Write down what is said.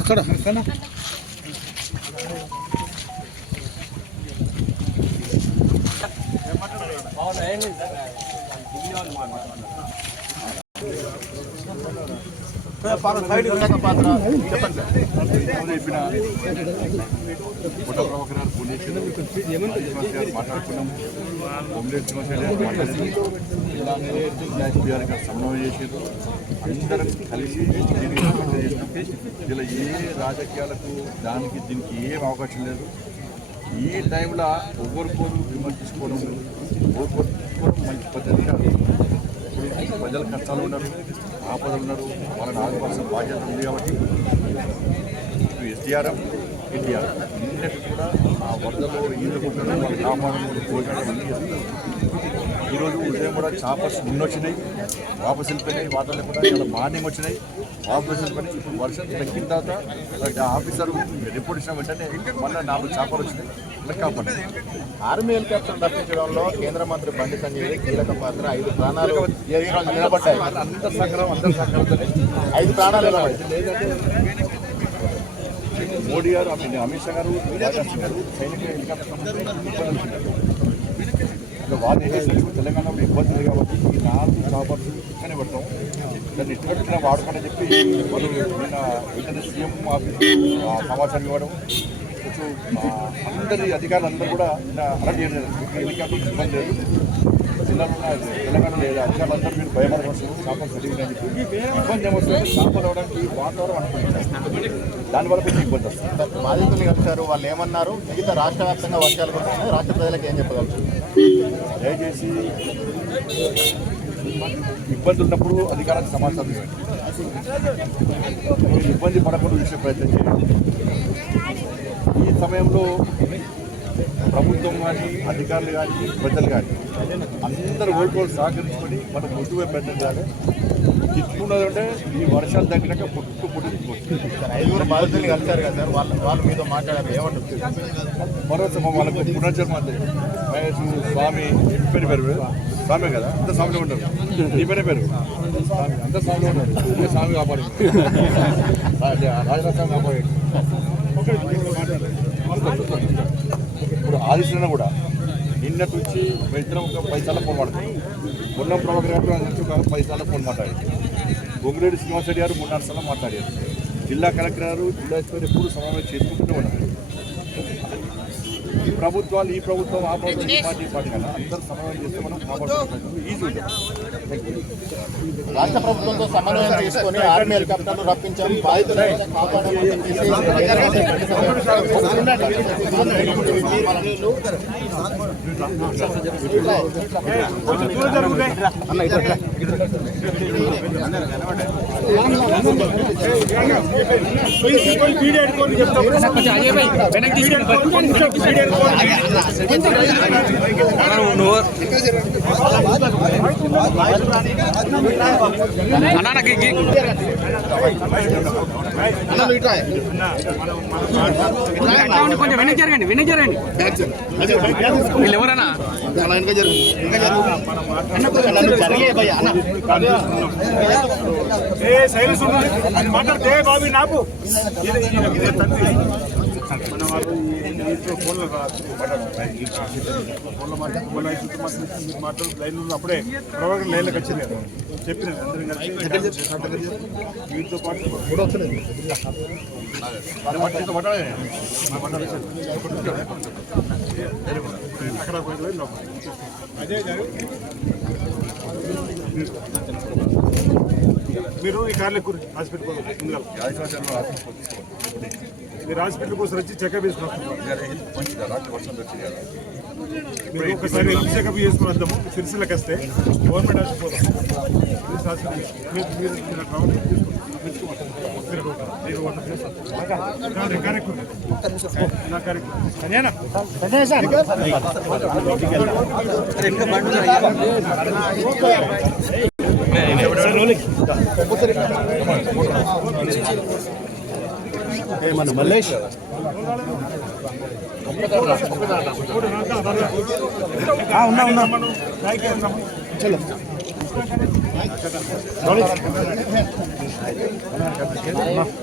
అక్కడ అక్కడ చెప్పిన పుట్ట ప్రభాకర్ గారు ఫోన్ చేసిండు. శ్రీనివాస్ గారు మాట్లాడుకున్నాం సమన్వయం చేసారు అందరం కలిసి ఇలా ఏ రాజకీయాలకు దానికి దీనికి ఏం అవకాశం లేదు ఈ టైంలో ఒకరికొరు విమర్శించుకోవడం ఒకరికొరు మంచి పద్ధతి కాదు ప్రజలు కష్టాలు ఉన్నారు. ఆపదలు ఉన్నారు వాళ్ళని ఆదుకోవాల్సిన బాధ్యత ఉంది కాబట్టి ఇటు ఎస్డిఆర్ఎం ఎన్టీఆర్ ఇన్నిటి కూడా ఆ వరదలో ఈత కొట్టడం వాళ్ళ కాపాడడం పోయడం అన్నీ ఈరోజు ఉదయం కూడా చాపర్స్ వచ్చినాయి వాపస్ వెళ్ళిపోయినాయి. వాటర్లు కూడా చాలా మార్నింగ్ వచ్చినాయి. వాపస్ వెళ్ళిపోయినాయి. ఇప్పుడు వర్షం తగ్గిన తర్వాత ఆఫీసర్ రిపోర్ట్ ఇచ్చిన వెంటనే మళ్ళీ నాలుగు చాపలు వచ్చినాయి. ఆర్మీ హెలికాప్టర్ రప్పించడంలో కేంద్ర మంత్రి బండి సంజయ్ కీలక పాత్ర ఐదు ప్రాణాలు నిలబడ్డాయి? అంత సహకారం అంత సహకారంతోనే ఐదు ప్రాణాలు నిలబడ్డాయి. మోడీ గారు అమిత్ షా గారు సైనిక హెలికాప్టర్ సంబంధించి ఇబ్బందులు వాళ్ళు ఏం తెలంగాణలో ఇబ్బంది కాబట్టి ఈ నాలుగు కాబట్టి ఇక్కడనే పెడతాం దాన్ని ఎటువంటి వాడుకోని చెప్పి వాళ్ళు నిన్న సీఎం ఆఫీస్ సమాచారం ఇవ్వడం ఆ, అందరి అధికారులు అందరూ కూడా అలర్ట్ చేయలేదు మీకు హెలికాప్టర్ ఇబ్బంది లేదు. జిల్లాలో తెలంగాణ లేదు అధికారులు అందరూ మీరు భయపడవచ్చు చేపలు పెరిగినాయని చెప్పి ఇబ్బంది ఏమొస్తుంది చేపలు అవడానికి వాతావరణం అనుకుంటున్నారు దానివల్ల కొంచెం ఇబ్బంది వస్తుంది. బాధితులు కలిశారు వాళ్ళు ఏమన్నారు? మిగతా రాష్ట్ర వ్యాప్తంగా వర్షాలు కురుస్తున్నాయి. రాష్ట్ర ప్రజలకు ఏం చెప్పగలరు? దయచేసి ఇబ్బంది ఉన్నప్పుడు అధికారానికి సమాచారం ఇవ్వండి. ఇబ్బంది పడకుండా చూసే ప్రయత్నం చేయండి. సమయంలో ప్రభుత్వం కానీ అధికారులు కానీ ప్రజలు కానీ అందరూ ఓటుకోలు సహకరించుకొని మనం ముందుకు ప్రయత్నం చేయాలి ఇట్లున్నదంటే ఈ వర్షాలు తగ్గినాక పుట్టు పుట్టించుకోవచ్చు ఐదుగురు బాధితులు కలిశారు కదా సార్? వాళ్ళు వాళ్ళు మీతో మాట్లాడారు. ఏమంటారు? మరోసారి వాళ్ళకు పునర్జన్మ మహేష్ స్వామి పేరు పేరు. స్వామి కదా? అంత స్వామిలో ఉంటారు నీ పేరే. పేరు స్వామి అంత స్వామిలో ఉంటారు ఇదే స్వామి కాపాడు. రాజరాజ స్వామి కాపాడు. ఇప్పుడు ఆదిశన కూడా నిన్నటి నుంచి మా ఇద్దరం ఒక పైసాల ఫోన్ మాట్లాడుతున్నాం ఉన్న ప్రభాకర్ గారు నా నుంచి ఒక పైసాల ఫోన్ మాట్లాడారు. గొంగిరెడ్డి శ్రీనివాసరెడ్డి గారు మూడు నాలుగు సార్లు మాట్లాడారు. జిల్లా కలెక్టర్ గారు జిల్లా ఎస్పీ ఎప్పుడు సమావేశం చేసుకుంటూనే ఉన్నారు. ఈ ప్రభుత్వాలు ఈ ప్రభుత్వం ఆ ప్రభుత్వం ఈ పార్టీ ఈ పార్టీ కదా అందరూ సమన్వయం చేస్తే మనం కాపాడుకోవడం ఈజీ ఉంటుంది థ్యాంక్ యూ రాష్ట్ర ప్రభుత్వంతో సమన్వయం తీసుకొని ఆర్మీ హెలికాప్టర్లు రప్పించాం బాధితులను కాపాడాలని చెప్పేసి కొంచెం వెనక్కి జరగండి వెనక్కి జరగండి వీళ్ళు ఎవరన్నా ఏ సైలెన్స్ మాట్లాడితే బాబు నాకు మన వాళ్ళు ఫోన్లో ఫోన్లో మాట్లాడు మాట్లాడు లైన్ అప్పుడే ప్రభాకర్ లైన్లోకి వచ్చింది కదా చెప్పిన అందరం కలిసి వీటితో పాటు కూడా అక్కడ అదే గారు మీరు ఈ కార్లో ఎక్కువ హాస్పిటల్ ముందుగా. మీరు హాస్పిటల్ కోసం వచ్చి చెకప్ కదా మీరు ఒకసారి హెల్త్ చెకప్ చేసుకుని వద్దాము. సిరిసిల్లకి వస్తే గవర్నమెంట్ హాస్పిటల్ మీరు మీరు మీరు అట్లా రావాలి, తీసుకోండి. మీరు ఒక- మీరు ఒక చేస్తారు. కాదు, కరెక్ట్ ఉంది. నా కరెక్ట్. సరేనా? ఉన్నా ఉన్నా థ్యాంక్ యూ